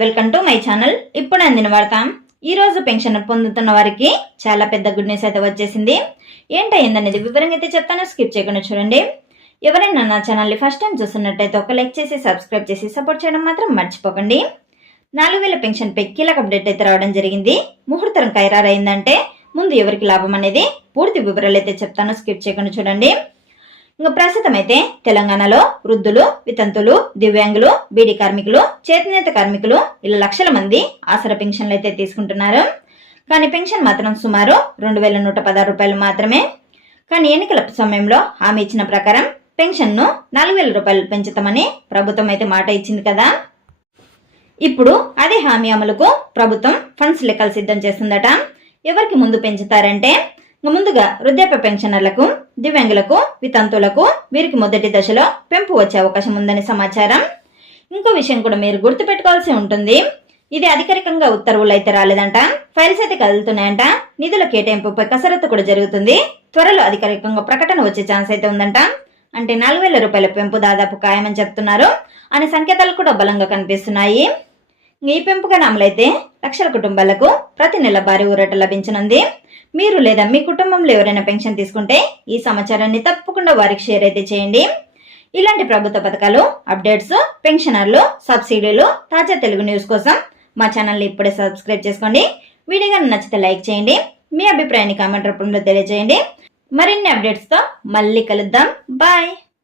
Welcome to my channel ఇప్పుడు అందిన వార్త. ఈ రోజు పెన్షన్ పొందుతున్న వారికి చాలా పెద్ద గుడ్ న్యూస్ అయితే వచ్చేసింది. ఏంటయ్యిందనేది వివరంగా అయితే చెప్తాను. స్కిప్ చేయకుండా చూడండి. ఎవరైనా నా ఛానల్ని ఫస్ట్ టైం చూస్తున్నట్టయితే ఒక లైక్ చేసి సబ్స్క్రైబ్ చేసి సపోర్ట్ చేయడం మాత్రం మర్చిపోకండి. నాలుగు వేల పెన్షన్పై కీలక అప్డేట్ అయితే రావడం జరిగింది. ముహూర్తం ఖైరారైందంటే ముందు ఎవరికి లాభం అనేది పూర్తి వివరాలు అయితే చెప్తాను. స్కిప్ చేయకుండా చూడండి. ఇంకా ప్రస్తుతం అయితే తెలంగాణలో వృద్ధులు వితంతులు దివ్యాంగులు బీడీ కార్మికులు చేతినేత కార్మికులు ఇలా లక్షల మంది ఆసరా పెన్షన్లు అయితే తీసుకుంటున్నారు. కానీ పెన్షన్ మాత్రం సుమారు రెండు వేల నూట పదహారు రూపాయలు మాత్రమే. కానీ ఎన్నికల సమయంలో హామీ ఇచ్చిన ప్రకారం పెన్షన్ను నాలుగు వేల రూపాయలు పెంచుతామని ప్రభుత్వం అయితే మాట ఇచ్చింది కదా. ఇప్పుడు అదే హామీ అమలుకు ప్రభుత్వం ఫండ్స్ లెక్కలు సిద్ధం చేస్తుందట. ఎవరికి ముందు పెంచుతారంటే ముందుగా వృద్ధాప్య పెన్షనర్లకు దివ్యాంగులకు వితంతులకు వీరికి మొదటి దశలో పెంపు వచ్చే అవకాశం ఉందని సమాచారం. ఇంకో విషయం కూడా మీరు గుర్తుపెట్టుకోవాల్సి ఉంటుంది. ఇది అధికారికంగా ఉత్తర్వులు అయితే రాలేదంట. ఫైల్స్ అయితే కదులుతున్నాయంట. నిధుల కేటాయింపుపై కసరత్తు కూడా జరుగుతుంది. త్వరలో అధికారికంగా ప్రకటన వచ్చే ఛాన్స్ అయితే ఉందంట. అంటే నాలుగు వేల రూపాయల పెంపు దాదాపు ఖాయమని చెప్తున్నారు. అనే సంకేతాలు కూడా బలంగా కనిపిస్తున్నాయి. ఈ పెంపుగా అమలైతే లక్షల కుటుంబాలకు ప్రతి నెల భారీ ఊరట లభించనుంది. మీరు లేదా మీ కుటుంబంలో ఎవరైనా పెన్షన్ తీసుకుంటే ఈ సమాచారాన్ని తప్పకుండా వారికి షేర్ అయితే చేయండి. ఇలాంటి ప్రభుత్వ పథకాలు అప్డేట్స్ పెన్షనర్లు సబ్సిడీలు తాజా తెలుగు న్యూస్ కోసం మా ఛానల్ని ఇప్పుడే సబ్స్క్రైబ్ చేసుకోండి. వీడియో నచ్చితే లైక్ చేయండి. మీ అభిప్రాయాన్ని కామెంట్ రూపంలో తెలియజేయండి. మరిన్ని అప్డేట్స్తో మళ్ళీ కలుద్దాం. బాయ్!